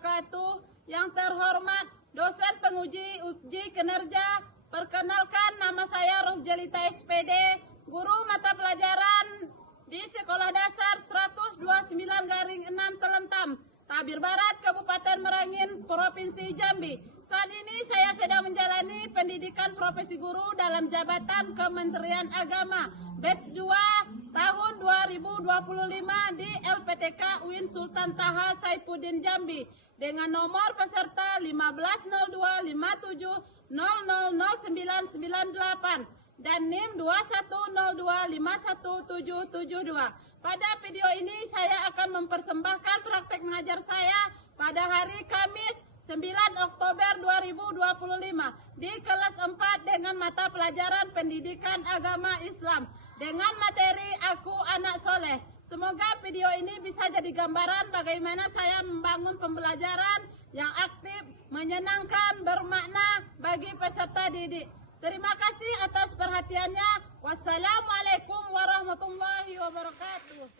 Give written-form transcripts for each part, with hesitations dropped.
wabarakatuh. Yang terhormat dosen penguji uji kinerja, perkenalkan nama saya Rosjelita SPD, guru mata pelajaran di Sekolah Dasar 129-6 Telentam, Tabir Barat, Kabupaten Merangin, Provinsi Jambi. Saat ini saya sedang menjalani pendidikan profesi guru dalam jabatan Kementerian Agama batch 2 tahun 2025 di LPTK UIN Sultan Taha Saifuddin Jambi dengan nomor peserta 150257000998 dan NIM 2102517772. Pada video ini saya akan mempersembahkan praktek mengajar saya pada hari Kamis 9 Oktober 2025 di kelas 4 dengan mata pelajaran pendidikan agama Islam dengan materi Aku Anak Soleh. Semoga video ini bisa jadi gambaran bagaimana saya membangun pembelajaran yang aktif, menyenangkan, bermakna bagi peserta didik. Terima kasih atas perhatiannya. Wassalamualaikum warahmatullahi wabarakatuh.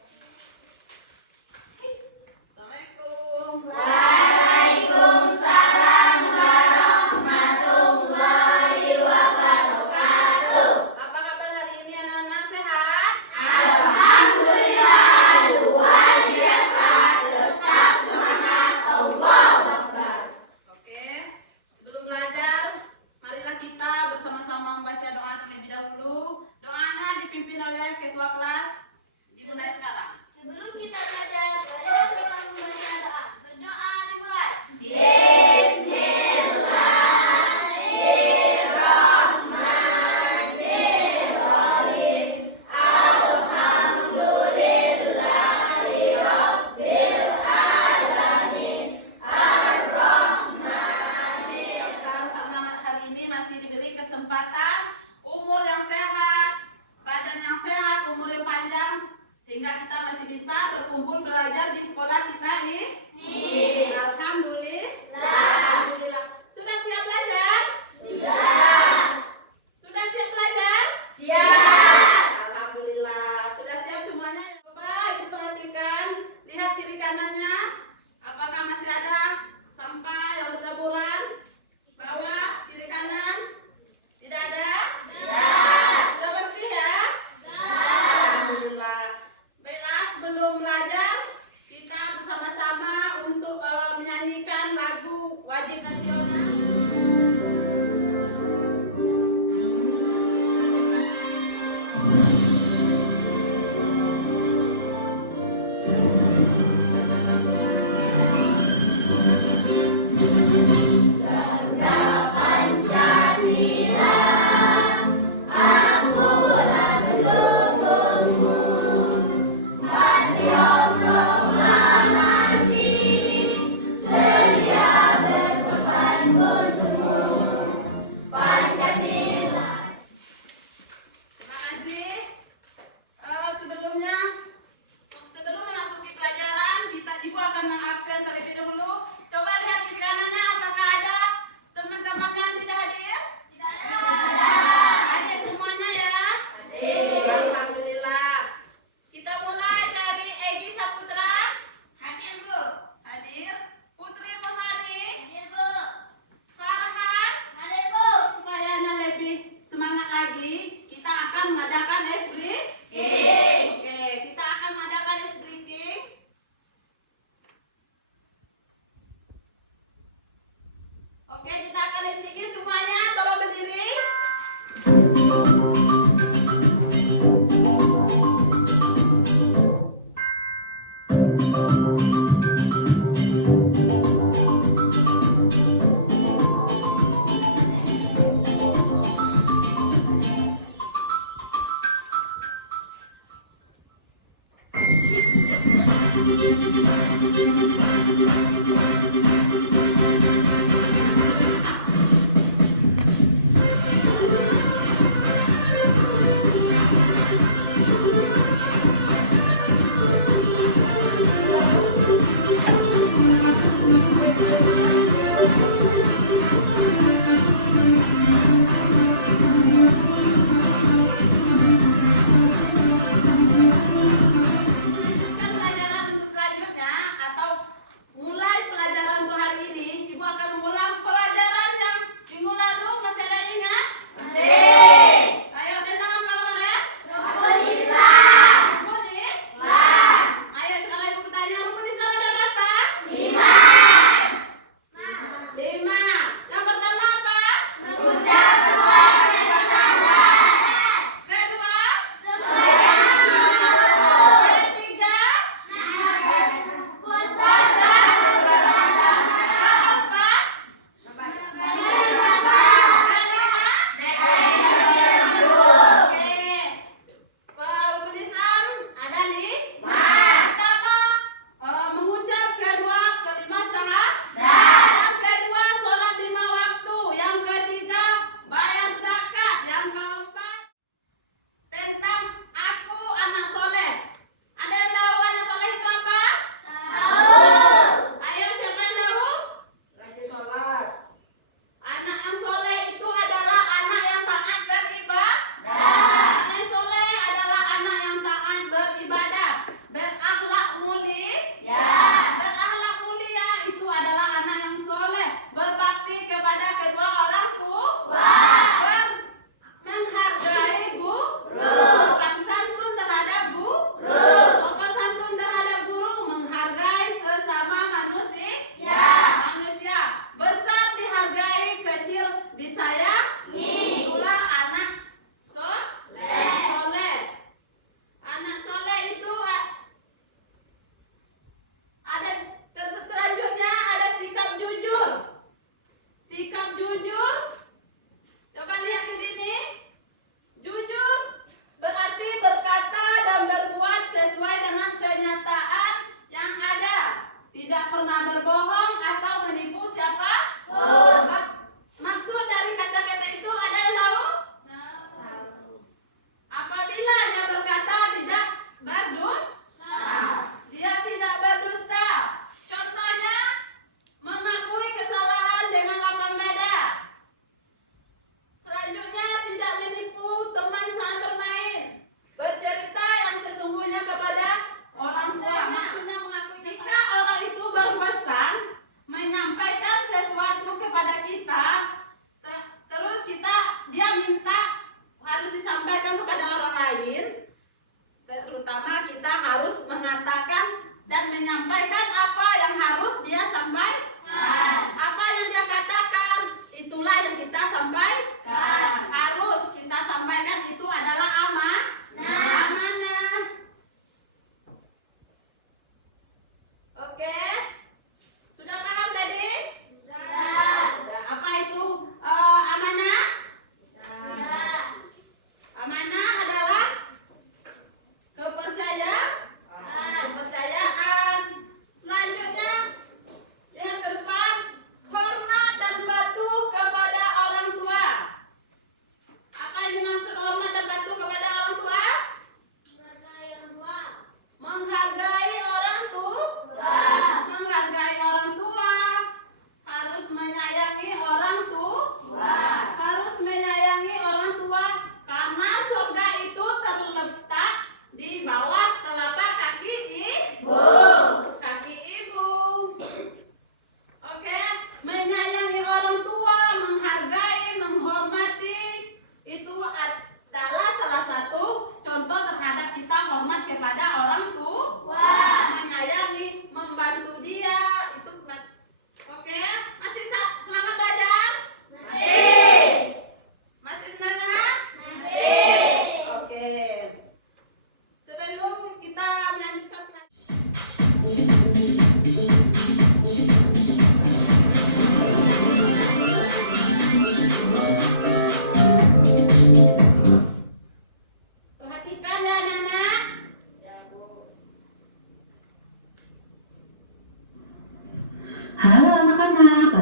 Assalamualaikum. Waalaikumsalam warahmatullahi wabarakatuh. Apa kabar hari ini anak-anak, sehat? Alhamdulillah, luar biasa, tetap semangat, Allahu Akbar. Oke, sebelum belajar, marilah kita bersama-sama membaca doa terlebih dahulu. Doanya dipimpin oleh ketua kelas. Dimulai sekarang. Sebelum kita belajar, marilah kita membaca doa. Berdoa dimulai. Bismillahirrahmanirrahim. Alhamdulillahirabbil alamin. Ar-Rahmanir. Karena hari ini masih diberi kesempatan umur yang sehat, badan yang sehat, umur yang panjang, sehingga kita masih bisa berkumpul belajar di sekolah kita ini. Alhamdulillah. Sudah siap belajar? Sudah siap belajar? Alhamdulillah. Sudah siap semuanya? Coba ibu perhatikan, lihat kiri kanannya. Apakah masih ada sampah yang bertaburan? Bawah, kiri kanan? Tidak ada? Sudah bersih ya? Alhamdulillah. Baiklah, sebelum belajar, kita bersama-sama untuk menyanyikan lagu wajib nasional. Sedia berkorban.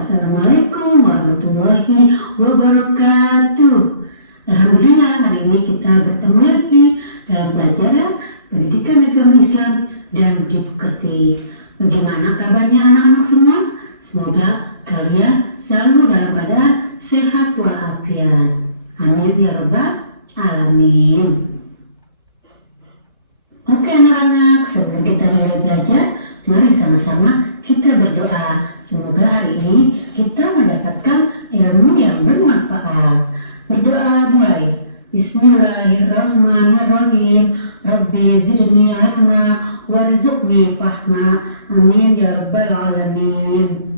Assalamualaikum warahmatullahi wabarakatuh. Alhamdulillah, hari ini kita bertemu lagi dalam pelajaran pendidikan agama Islam dan budi pekerti. Bagaimana kabarnya anak-anak semua? Semoga kalian selalu dalam keadaan sehat walafiat. Amin ya rabbal alamin. Oke anak-anak, sebelum kita mulai belajar, mari sama-sama kita berdoa. Semoga hari ini kita mendapatkan ilmu yang bermanfaat. Berdoa mulai. Bismillahirrahmanirrahim. Rabbi zidni ilma warzuqni fahma. Amin ya rabbal alamin.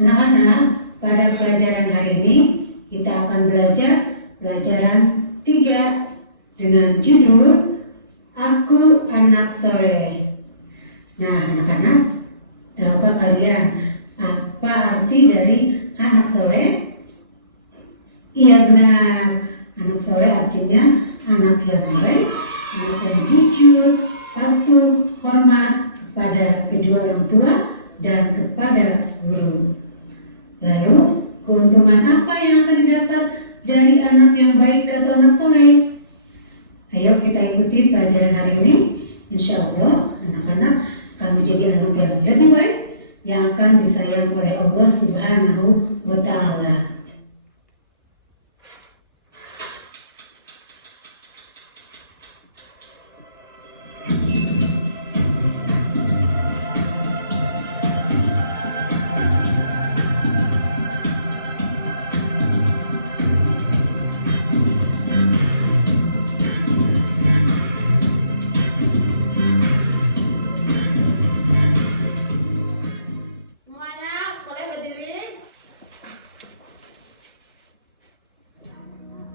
Anak-anak, pada pelajaran hari ini kita akan belajar pelajaran 3 dengan judul Aku Anak Soleh. Nah, anak-anak, tahukah kalian apa arti dari anak soleh? Iya benar, anak soleh artinya anak yang baik, anak yang jujur, patuh, hormat kepada kedua orang tua dan kepada guru. Lalu, keuntungan apa yang akan didapat dari anak yang baik atau anak soleh? Ayo kita ikuti pelajaran hari ini. Insya Allah anak-anak akan menjadi anak yang lebih baik yang akan disayang oleh Allah Subhanahu wa Ta'ala.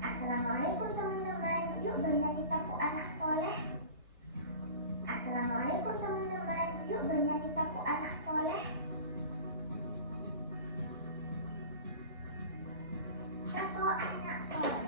Assalamualaikum teman-teman, yuk bernyanyi tapu anak soleh. Assalamualaikum teman-teman, yuk bernyanyi tapu anak soleh. Tapu anak soleh.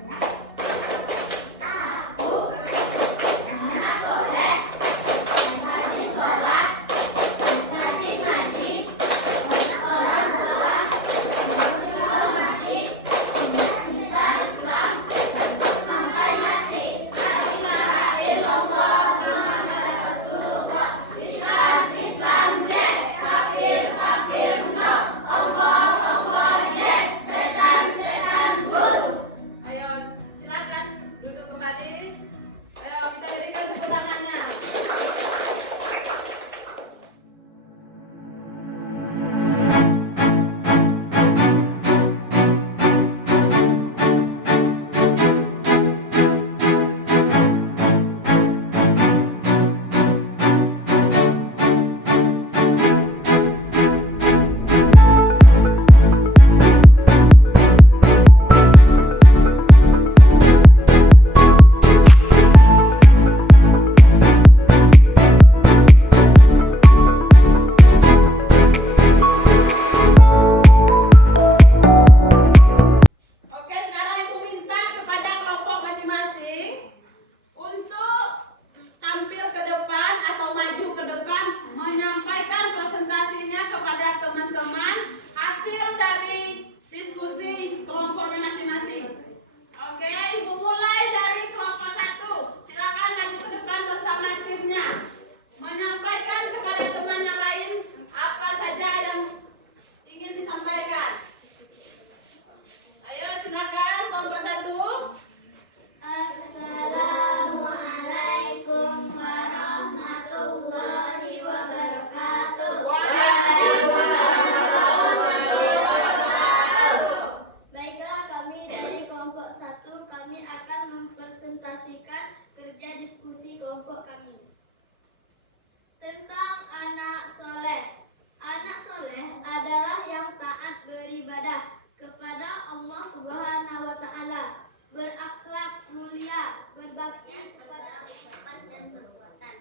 Tentang anak soleh. Anak soleh adalah yang taat beribadah kepada Allah Subhanahu wa Ta'ala, berakhlak mulia, berbakti kepada ucapan dan perbuatan,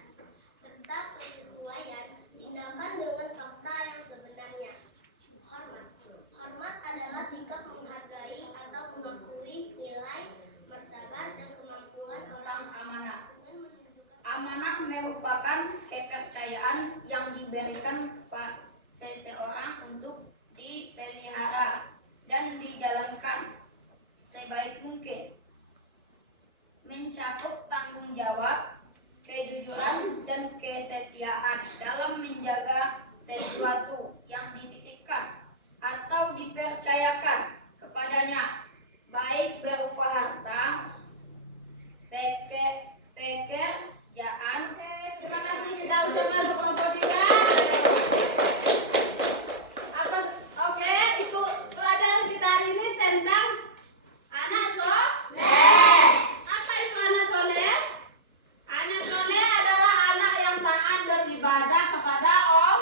serta kesesuaian tindakan dengan fakta yang sebenarnya. Hormat. Hormat adalah sikap menghargai atau mengakui nilai, martabat, dan kemampuan orang. Amanah. Amanah merupakan kepercayaan yang diberikan seseorang untuk dipelihara dan dijalankan sebaik mungkin. Mencakup tanggung jawab, kejujuran, dan kesetiaan dalam menjaga sesuatu yang dititipkan atau dipercayakan kepadanya, baik berupa harta, pekerjaan. Terima kasih, kita ucapkan untuk kelompok 3. Oke, itu pelajaran kita hari ini tentang anak soleh. Apa itu anak soleh? Anak soleh adalah anak yang taat beribadah kepada Allah.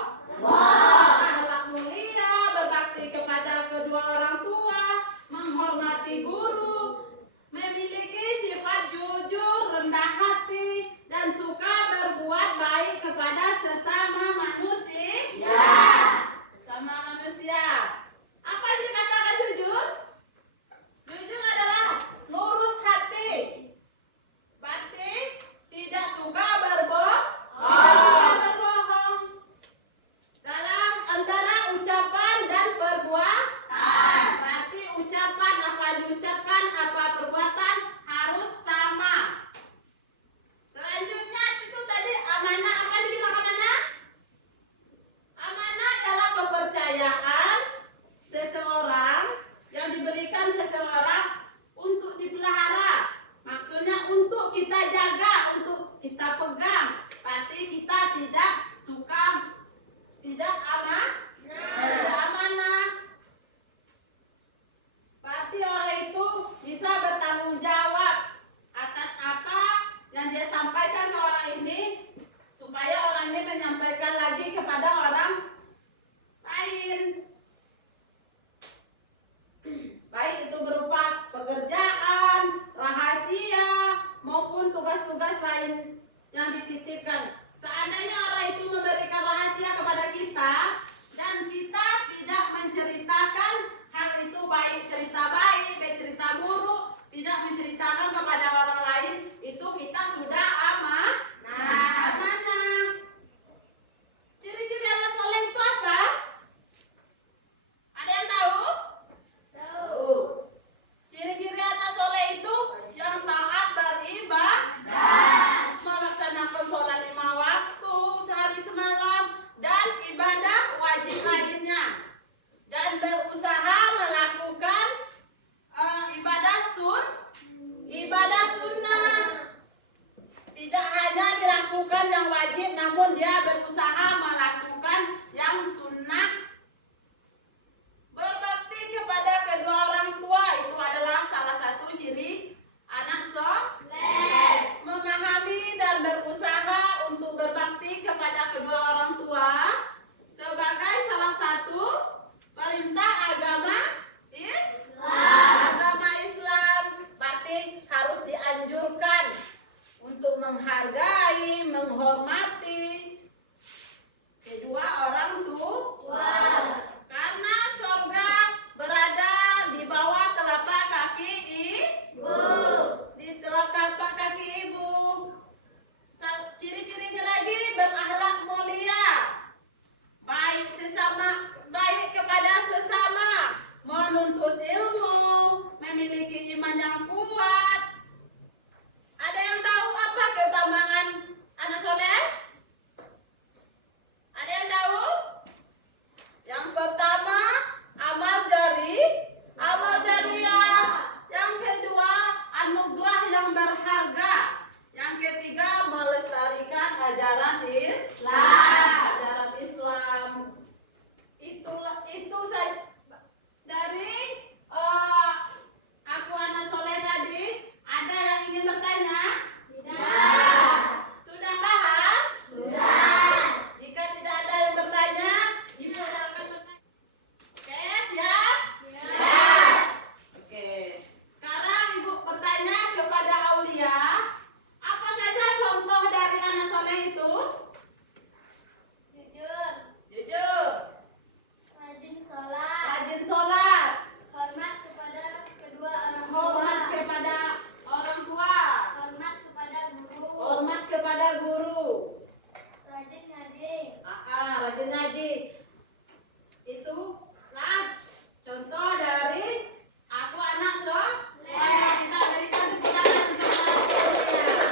Itulah contoh dari aku anak soleh. Kita berikan tepuk tangan untuk anak soleh.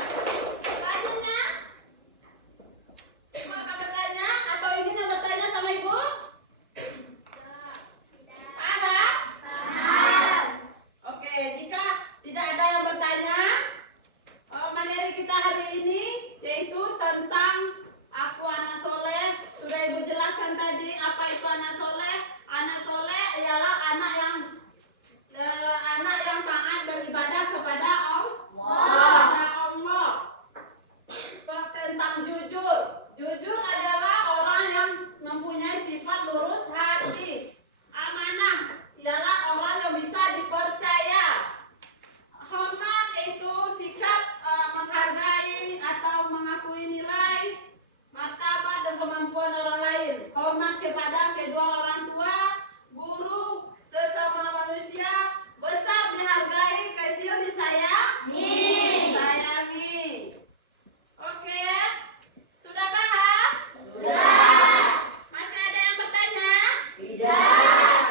Selanjutnya, ibu akan bertanya atau ingin bertanya sama ibu? Ada? Oke, jika tidak ada yang bertanya, materi kita hari ini yaitu tentang aku anak soleh. Sudah ibu jelaskan tadi apa itu anak soleh. Anak soleh ialah anak yang taat beribadah kepada Allah. Tentang jujur. Jujur adalah orang yang mempunyai sifat lurus hati. Amanah ialah orang yang bisa dipercaya. Hormat yaitu sikap menghargai atau mengakui nilai, martabat dan kemampuan orang lain. Hormat kepada kedua orang tua, guru, sesama manusia, besar dihargai, kecil disayangi. Oke, sudah paham? Sudah. Masih ada yang bertanya? Tidak.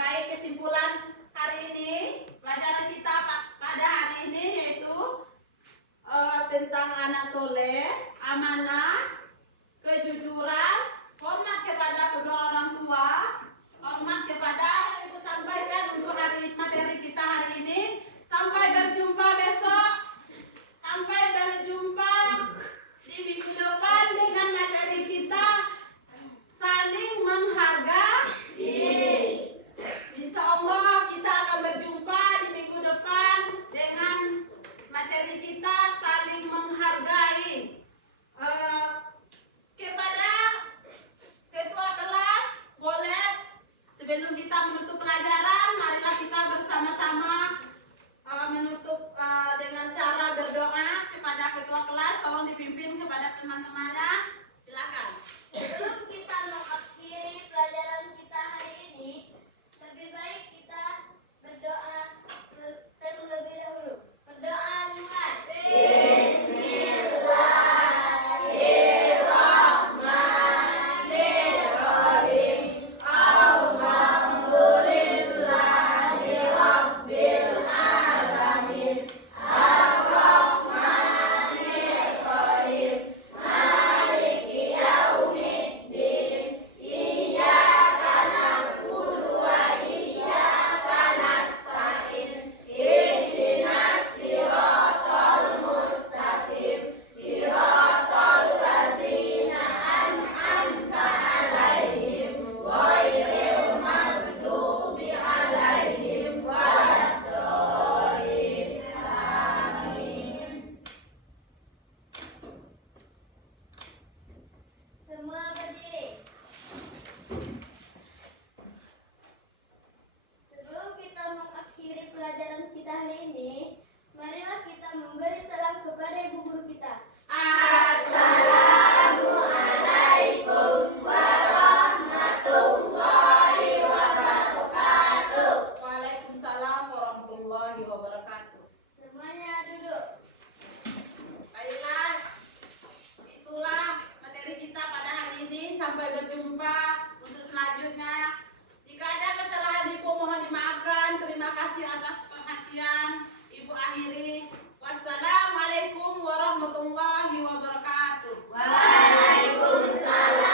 Baik, kesimpulan hari ini, pelajaran kita pada hari ini yaitu tentang anak soleh, amanah, kejujuran, hormat kepada kedua orang tua, hormat kepada yang ibu sampaikan untuk materi kita hari ini. Sampai berjumpa besok. Sampai berjumpa di minggu depan dengan materi kita saling menghargai. Insya Allah kita akan berjumpa di minggu depan dengan materi kita saling menghargai. Kepada ketua kelas, boleh sebelum kita menutup pelajaran, marilah kita bersama-sama menutup dengan cara berdoa kepada ketua kelas. Tolong dipimpin kepada teman-temannya. Silakan. Sebelum kita mengakhiri pelajaran kita hari ini, lebih baik kita berdoa terlebih dahulu. Berdoa dimulai. Semua berdiri. Sebelum kita mengakhiri pelajaran kita hari ini, marilah kita memberi salam kepada ibu guru kita. Assalamualaikum warahmatullahi wabarakatuh. Waalaikumsalam warahmatullahi wabarakatuh. Semuanya duduk. Baiklah, itulah materi kita pada hari ini. Sampai berjumpa untuk selanjutnya. Jika ada kesalahan ibu mohon dimaafkan. Terima kasih atas perhatian. Ibu akhiri. Wassalamualaikum warahmatullahi wabarakatuh. Waalaikumsalam.